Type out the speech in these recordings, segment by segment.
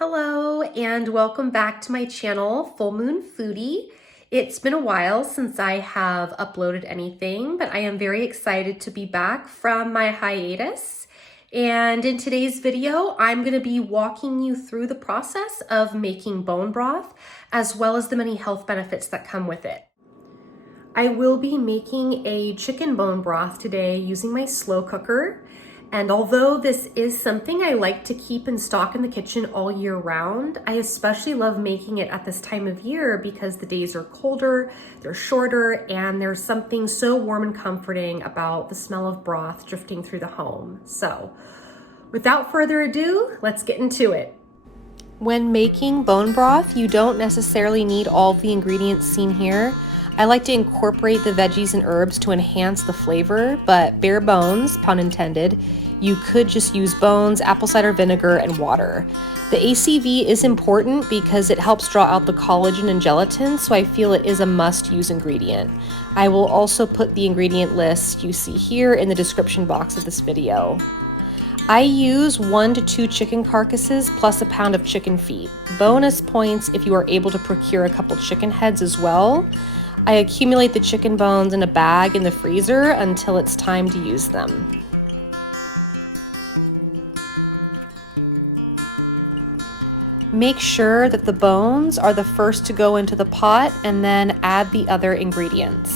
Hello and welcome back to my channel, Full Moon Foodie. It's been a while since I have uploaded anything, but I am very excited to be back from my hiatus. And in today's video, I'm going to be walking you through the process of making bone broth, as well as the many health benefits that come with it. I will be making a chicken bone broth today using my slow cooker. And although this is something I like to keep in stock in the kitchen all year round, I especially love making it at this time of year because the days are colder, they're shorter, and there's something so warm and comforting about the smell of broth drifting through the home. So, without further ado, let's get into it. When making bone broth, you don't necessarily need all the ingredients seen here. I like to incorporate the veggies and herbs to enhance the flavor, but bare bones, pun intended, you could just use bones, apple cider vinegar, and water. The ACV is important because it helps draw out the collagen and gelatin, so I feel it is a must-use ingredient. I will also put the ingredient list you see here in the description box of this video. I use 1 to 2 chicken carcasses plus a pound of chicken feet. Bonus points if you are able to procure a couple chicken heads as well. I accumulate the chicken bones in a bag in the freezer until it's time to use them. Make sure that the bones are the first to go into the pot and then add the other ingredients.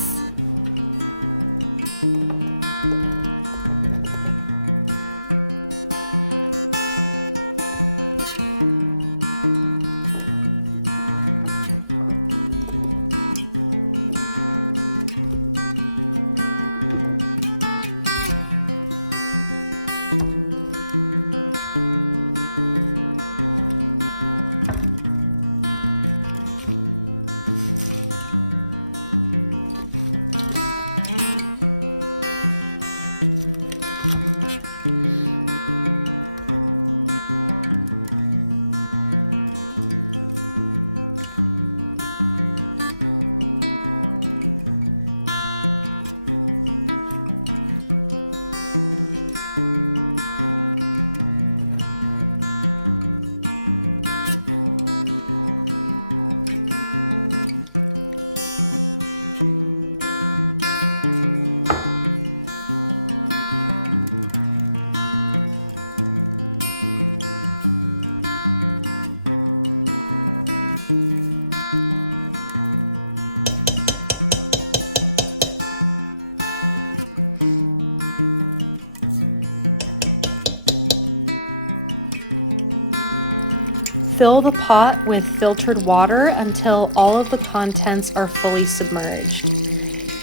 Fill the pot with filtered water until all of the contents are fully submerged.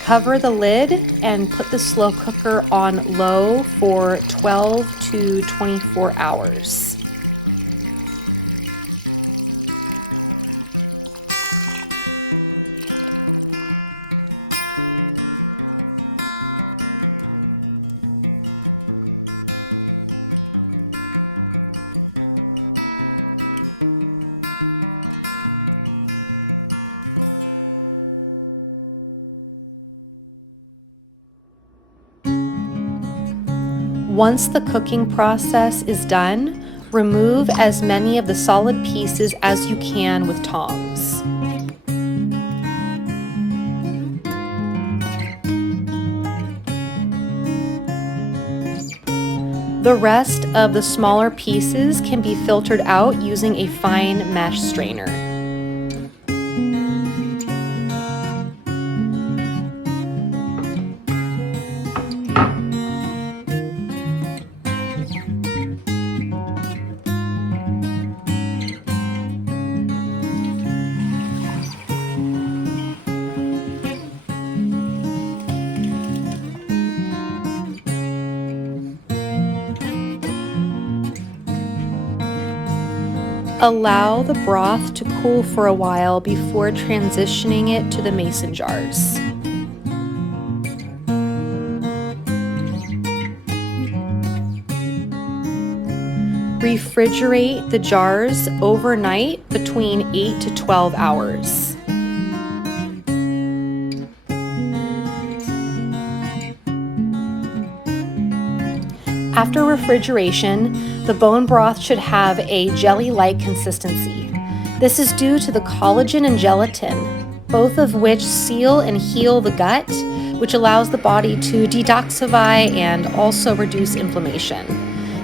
Cover the lid and put the slow cooker on low for 12 to 24 hours. Once the cooking process is done, remove as many of the solid pieces as you can with tongs. The rest of the smaller pieces can be filtered out using a fine mesh strainer. Allow the broth to cool for a while before transitioning it to the mason jars. Refrigerate the jars overnight between 8 to 12 hours. After refrigeration, the bone broth should have a jelly-like consistency. This is due to the collagen and gelatin, both of which seal and heal the gut, which allows the body to detoxify and also reduce inflammation.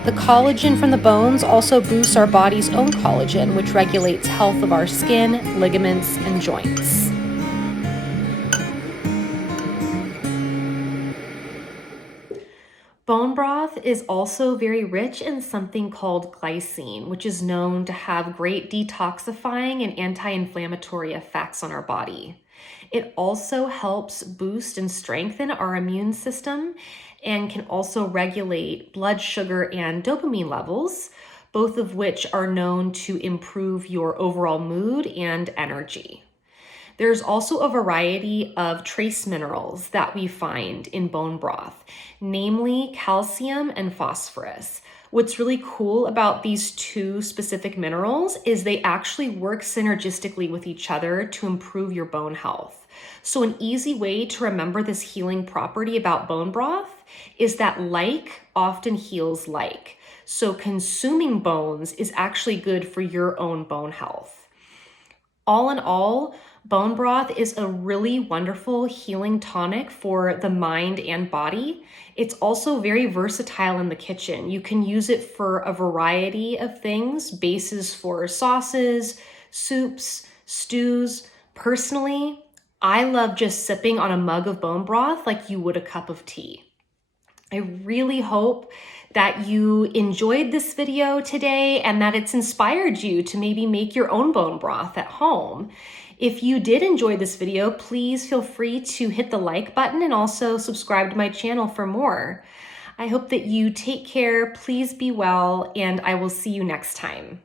The collagen from the bones also boosts our body's own collagen, which regulates health of our skin, ligaments, and joints. Bone broth is also very rich in something called glycine, which is known to have great detoxifying and anti-inflammatory effects on our body. It also helps boost and strengthen our immune system and can also regulate blood sugar and dopamine levels, both of which are known to improve your overall mood and energy. There's also a variety of trace minerals that we find in bone broth, namely calcium and phosphorus. What's really cool about these two specific minerals is they actually work synergistically with each other to improve your bone health. So an easy way to remember this healing property about bone broth is that like often heals like. So consuming bones is actually good for your own bone health. All in all, bone broth is a really wonderful healing tonic for the mind and body. It's also very versatile in the kitchen. You can use it for a variety of things, bases for sauces, soups, stews. Personally, I love just sipping on a mug of bone broth like you would a cup of tea. I really hope that you enjoyed this video today and that it's inspired you to maybe make your own bone broth at home. If you did enjoy this video, please feel free to hit the like button and also subscribe to my channel for more. I hope that you take care, please be well, and I will see you next time.